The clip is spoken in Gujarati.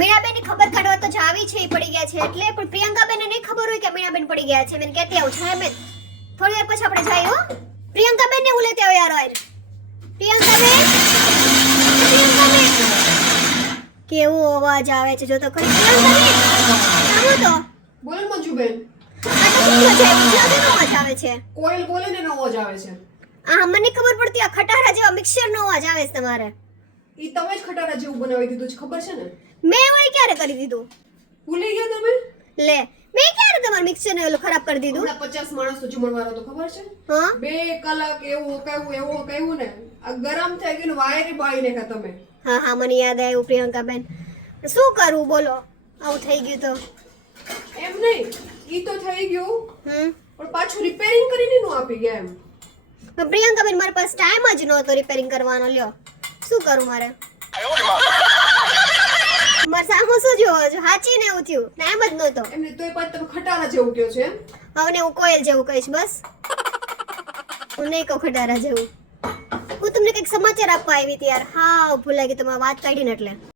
મીણાબેન ની ખબર કાઢવા તો જાવી છે, ઈ પડી ગયા છે એટલે, પણ પ્રિયંકાબેન ને નહીં ખબર હોય કે મીણાબેન પડી ગયા છે. મેં કહેતી આવું છે મેં થોડી વાર પછી આપણે જઈએ હો. પ્રિયંકાબેન ને હું લેતી આવ યાર. પ્રિયંકાબેન કેવો અવાજ આવે છે જો તો ખરી. પ્રિયંકાબેન તો બોલો મંજુબેન. આ તો શું છે? ક્યાંનો અવાજ આવે છે? કોઈલ બોલે ને એનો અવાજ આવે છે. આ મને ખબર પડતી, આ ખટારા જેવા મિક્સર નો અવાજ આવે છે તમારે. ઈ તમે જ ખટારા જેવું બનાવી દીધું છે, ખબર છે ને? મેં વળી ક્યારે કરી દીધું? ભૂલી ગયા તમે? લે મેં ક્યારે તમારા મિક્સર ને ઓલું ખરાબ કરી દીધું? હમણાં 50 માણસનો જમણવારો તો ખબર છે? હા 2 કલાક એવું કહ્યું ને, આ ગરમ થઈ ગયું ને વાયરે બાળી નાખ્યા તમે. હા હા મને યાદ આવ્યું પ્રિયંકાબેન. શું કરવું બોલો, આવું થઈ ગયું તો. એમ નહીં, ઈ તો થઈ ગયું, પણ પણ પાછું રિપેરિંગ કરીને નું આપી ગયા એમ. પ્રિયંકાબેન મારી પાસે ટાઈમ જ નહોતો રિપેરિંગ કરવાનો. લ્યો શું કરું મારે? મારે સામું શું જોવો છો? હાચી ને એવું થયું, ટાઈમ જ નહોતો. એમને તોય પાછું તમે ખટારા જેવું કહો છો એમ. હવે હું કોયલ જેવું કહીશ બસ. હું નહીં કહું ખટારા જેવું. હું તમને કંઈક સમાચાર આપવા આવી હતી યાર. હા ભૂલાઈ ગઈ તમારી વાત કાઢીને એટલે.